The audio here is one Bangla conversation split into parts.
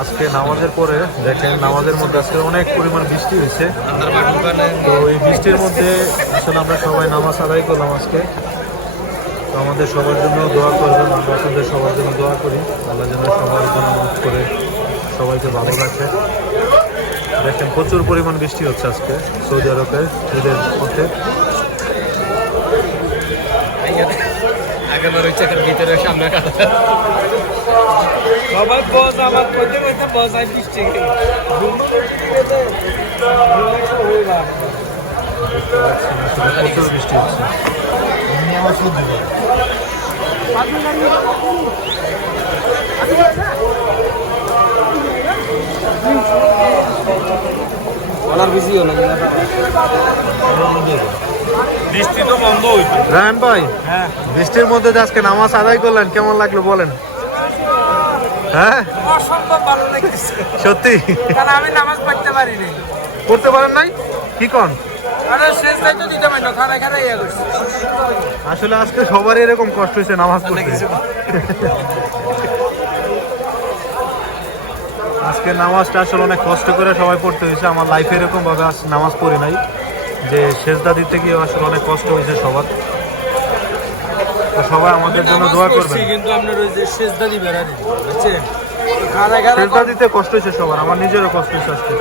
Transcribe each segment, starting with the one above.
আজকে নামাজের পরে দেখেন নামাজের মধ্যে আজকে অনেক পরিমাণ বৃষ্টি হয়েছে। তো এই বৃষ্টির মধ্যে আসলে আমরা সবাই নামাজ আদায় করলাম আজকে। তো আমাদের সবার জন্য দোয়া করবেন, আমরা আপনাদের সবার জন্য দোয়া করি, আল্লাহ যেন সবার জন্য মাফ করে সবাইকে ভালো রাখে। দেখেন প্রচুর পরিমাণ বৃষ্টি হচ্ছে আজকে সৌদি আরবের ঈদের মধ্যে। ভিতরে সামনে সবাই বস আমার করতে করতে বস আই বৃষ্টি প্রচুর বৃষ্টি হচ্ছে। বৃষ্টি তো বন্ধ হইছে। রায়হান ভাই, হ্যাঁ বৃষ্টির মধ্যে যে আজকে নামাজ আদায় করলেন কেমন লাগলো বলেন? হ্যাঁ অসম্ভব ভালো লাগছে, সত্যি কারণ আমি নামাজ পড়তে পারিনি। পড়তে পারেন নাই? কি কন? আরে শেষ তাই তো দিতে পারি না, খারাই খারাই ইয়া করছি। আসলে আজকে সবারই এরকম কষ্ট হয়েছে নামাজ পড়তে। আজকে নামাজটা আসলে অনেক কষ্ট করে সবাই পড়তে হয়েছে। আমার লাইফে এরকম ভাবে আজ নামাজ পড়ি নাই, যে সেজদা দিতে গিয়ে আসলে অনেক কষ্ট হয়েছে সবার। তো সবাই আমাদের জন্য দোয়া করবেন। কিন্তু আপনার ওই যে শেষদা দিবে রানি, বুঝছেন? খারাই খারাই সেজদা দিতে কষ্ট হয়েছে সবার, আমার নিজেরও কষ্ট হয়েছে আজকে।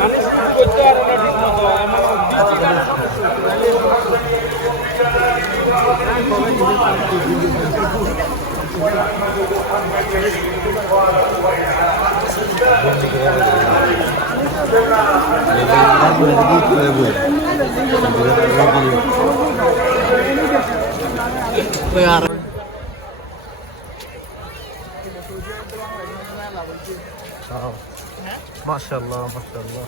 মানে শুরু করতে পারো না ঠিক মতো, আমার মাশাআল্লাহ মাশাআল্লাহ।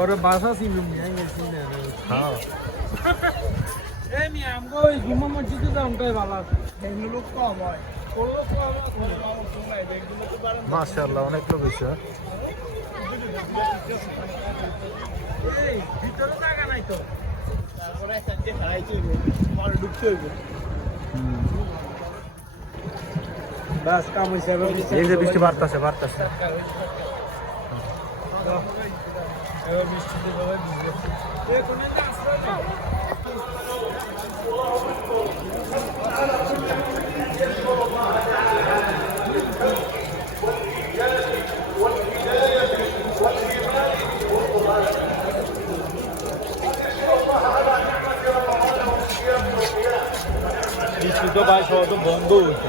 ওরে বাসা ছিলুম নিয়ে গেছি না। হ্যাঁ এই মি আমগো ওই জুম্মা মসজিদে যাওয়াটাই ভালো আছে। এগুলো লোক কম হয়, করলো কম হয়, এগুলো তো পারেন। মাশাআল্লাহ, অনেক লোক হয়েছে। এই ভিতরে জায়গা নাই তো, তারপরে একটা যে হারাইতে হইবে, পরে ঢুকতে হইবে। বাস কাম হইছে। এই যে বৃষ্টি বাড়তেছে বাড়তেছে। এবার বৃষ্টিতে সবাই ভিজে। এই কোনে না আশ্রয় নাও। বৃষ্টি তো ভাই সব তো বন্ধ হয়েছে।